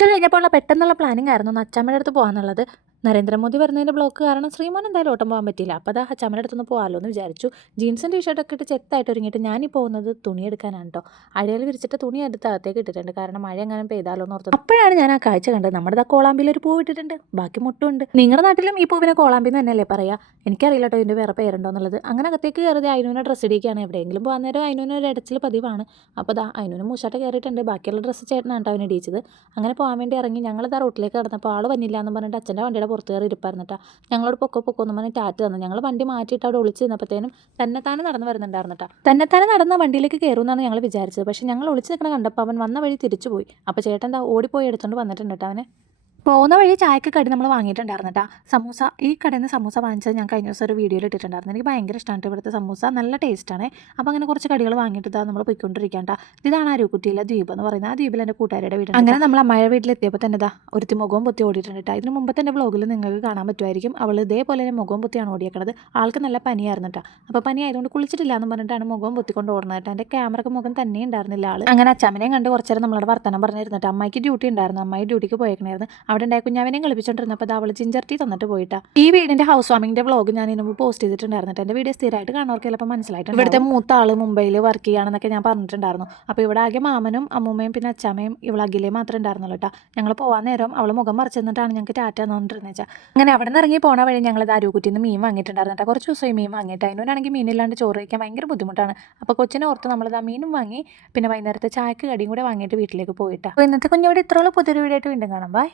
ഉച്ച കഴിഞ്ഞപ്പോൾ പെട്ടെന്നുള്ള പ്ലാനിങ് ആയിരുന്നു ഒന്ന് അച്ചാമ്മയുടെ അടുത്ത് പോകാന്നുള്ളത്. നരേന്ദ്രമോദി വരുന്നതിൻ്റെ ബ്ലോക്ക് കാരണം ശ്രീമോൻ എന്തായാലും ഓട്ടം പോകാൻ പറ്റിയില്ല. അപ്പോൾ അതാ അച്ചാമ്മയുടെ അടുത്തൊന്ന് പോകാമല്ലോ എന്ന് വിചാരിച്ചു. ജീൻസും ടീഷർട്ടൊക്കെ ഇട്ട് ചെത്തായിട്ട് ഒരുങ്ങിയിട്ട് ഞാനീ പോകുന്നത് തുണി എടുക്കാനാണ് കേട്ടോ. അഴയിൽ വിരിച്ചിട്ട് തുണി എടുത്ത് അകത്തേക്ക് ഇട്ടിട്ടുണ്ട്. കാരണം മഴ എങ്ങാനും പെയ്താലോ എന്ന് ഓർത്തത്. അപ്പോഴാണ് ഞാൻ ആ കാഴ്ച കണ്ടത്. നമ്മുടെ കോളാമ്പിയിൽ ഒരു പൂവ് ഇട്ടിട്ടുണ്ട്, ബാക്കി മുട്ടുണ്ട്. നിങ്ങളുടെ നാട്ടിലും ഈ പൂവിനെ കോളാമ്പി എന്ന് തന്നെയല്ലേ പറയുക? എനിക്കറിയില്ല കേട്ടോ ഇതിൻ്റെ വേറെ പേരുണ്ടോ എന്നുള്ളത്. അങ്ങനെ അകത്തേക്ക് കയറിയത് അതിനൂനെ ഡ്രസ്സ് ഇടിക്കുകയാണ്. എവിടെയെങ്കിലും പോകാൻ നേരം അതിനൂനെ ഒരു ഇടച്ചിൽ പതിവാണ്. അപ്പോൾ അതാ അതിനൂന് മൂശാട്ട് കയറിയിട്ടുണ്ട്. ബാക്കിയുള്ള ഡ്രസ്സ് ചേട്ടനാണ് കേട്ടോ അവനെ ഇടിച്ചത്. അങ്ങനെ പോകാൻ വേണ്ടി ഇറങ്ങി ഞങ്ങളിതാ റോട്ടിലേക്ക് കടന്നപ്പോൾ ആൾ വന്നില്ല എന്ന് പറഞ്ഞിട്ട് അച്ഛൻ്റെ വണ്ടിയുടെ പുറത്ത് കയറി ഇരിപ്പായിരുന്നു കേട്ടോ. ഞങ്ങളോട് പൊക്കോ എന്ന് പറഞ്ഞ് ടാറ്റ് തന്നു. ഞങ്ങൾ വണ്ടി മാറ്റിയിട്ട് അവിടെ ഒളിച്ച് നിന്നപ്പോഴത്തേനും തന്നെത്താനെ നടന്ന് വരുന്നുണ്ടായിരുന്നു കേട്ടോ. തന്നെത്താനെ നടന്ന വണ്ടിയിലേക്ക് കയറുമെന്നാണ് ഞങ്ങൾ വിചാരിച്ചത്. പക്ഷേ ഞങ്ങൾ ഒളിച്ച് നിൽക്കണം കണ്ടപ്പോൾ അവൻ വന്ന വഴി തിരിച്ചു പോയി. അപ്പോൾ ചേട്ടൻ എന്താ ഓടിപ്പോയി എടുത്തുകൊണ്ട് വന്നിട്ടുണ്ട് കേട്ടോ അവനെ. പോകുന്ന വഴി ചായക്ക് കടി നമ്മൾ വാങ്ങിയിട്ടുണ്ടായിരുന്നു കേട്ടോ. സമൂസ, ഈ കടയിൽ നിന്ന് സമൂസ വാങ്ങിച്ചത് ഞാൻ കഴിഞ്ഞ ദിവസം ഒരു വീഡിയോയിൽ ഇട്ടിട്ടുണ്ടായിരുന്നു. എനിക്ക് ഭയങ്കര ഇഷ്ടമാണ് ഇവിടുത്തെ സമൂസ, നല്ല ടേസ്റ്റാണ്. അപ്പോൾ അങ്ങനെ കുറച്ച് കടികൾ വാങ്ങിയിട്ട് നമ്മൾ പോയിക്കൊണ്ടിരിക്കേണ്ട. ഇതാണ് അരുക്കുട്ടിയിലെ ദ്വീപ് എന്ന് പറയുന്നത്. ആ ദ്വീപിൽ എൻ്റെ കൂട്ടുകാരുടെ വീട്. അങ്ങനെ നമ്മൾ അമ്മയുടെ വീട്ടിലെത്തിയപ്പോൾ തന്നെ ഒരുത്തി മുഖവും പൊത്തി ഓടിയിട്ടുണ്ട് കേട്ടോ. ഇതിന് മുമ്പ് തന്നെ വ്ളോഗിൽ നിങ്ങൾക്ക് കാണാൻ പറ്റുമായിരിക്കും. അവൾ ഇതേപോലെ തന്നെ മുഖവും പൊത്തിയാണ് ഓടിയേക്കണത്. ആൾക്ക് നല്ല പനിയായിരുന്നു കേട്ടോ. അപ്പോൾ പനി ആയതുകൊണ്ട് കുളിച്ചിട്ടില്ല എന്ന് പറഞ്ഞിട്ടാണ് മുഖവും പൊത്തിക്കൊണ്ട് ഓടുന്നത് കേട്ടോ. എൻ്റെ ക്യാമറക്ക് മുഖം തന്നെ ഉണ്ടായിരുന്നില്ല ആൾ. അങ്ങനെ അച്ഛമ്മനെയും കണ്ട് കുറച്ച് നേരം നമ്മളോട് വർത്തമാനം പറഞ്ഞിരുന്നിട്ട് അമ്മയ്ക്ക് ഡ്യൂട്ടി ഉണ്ടായിരുന്നു. അമ്മായി ഡ്യൂട്ടിക്ക് പോയേക്കണായിരുന്നു. അവിടെ ഉണ്ടായ കുഞ്ഞാവിനെയും കളിപ്പിച്ചോണ്ടിരുന്നപ്പോൾ അവൾ ചിഞ്ചർട്ടി തന്നിട്ട് പോയിട്ടാ. ഈ വീടിന്റെ ഹൗസ് വാമിങ്ങിന്റെ വ്ളോഗ് ഞാൻ ഇതിന് മുമ്പ് പോസ്റ്റ് ചെയ്തിട്ടുണ്ടായിരുന്നു. എൻ്റെ വീഡിയോ സ്ഥിരമായിട്ട് കാണുന്നവർക്ക് ചിലപ്പോൾ മനസ്സിലായിട്ടുണ്ട്. ഇവിടുത്തെ മൂത്ത ആൾ മുംബൈയിൽ വർക്ക് ചെയ്യുകയാണെന്നൊക്കെ ഞാൻ പറഞ്ഞിട്ടുണ്ടായിരുന്നു. അപ്പോൾ ഇവിടെ ആകെ മാമനും അമ്മൂമ്മയും പിന്നെ അച്ഛമ്മയും ഇവിടെ അഖിലയും മാത്രമേ ഉണ്ടായിരുന്നുള്ളൂ കേട്ടോ. ഞങ്ങൾ പോകാൻ നേരം അവൾ മുഖം മറിച്ചിരുന്നിട്ടാണ് ഞങ്ങൾക്ക് ടാറ്റ തന്നിട്ടിരുന്നത് വെച്ചാൽ. അങ്ങനെ അവിടെ നിന്ന് ഇറങ്ങി പോണ വഴി ഞങ്ങൾ അരുക്കുറ്റിയിൽ നിന്ന് മീൻ വാങ്ങിയിട്ടുണ്ടായിരുന്നു കേട്ടോ. കുറച്ച് ദിവസമായി മീൻ വാങ്ങിയിട്ട്. അതിനോടാണെങ്കിൽ മീനില്ലാണ്ട് ചോറ് കഴിക്കാൻ ഭയങ്കര ബുദ്ധിമുട്ടാണ്. അപ്പോൾ കൊച്ചിനെ ഓർത്ത് നമ്മളിത് ആ മീനും വാങ്ങി പിന്നെ വൈകുന്നേരത്തെ ചായക്ക് കടിയും കൂടെ വാങ്ങിയിട്ട് വീട്ടിലേക്ക് പോയിട്ടാണ്. അപ്പോൾ ഇന്നത്തെ കുഞ്ഞോട് ഇത്രയുള്ള പുതിയൊരു വീഡിയോ ആയിട്ട് വീണ്ടും കാണാം. ബൈ.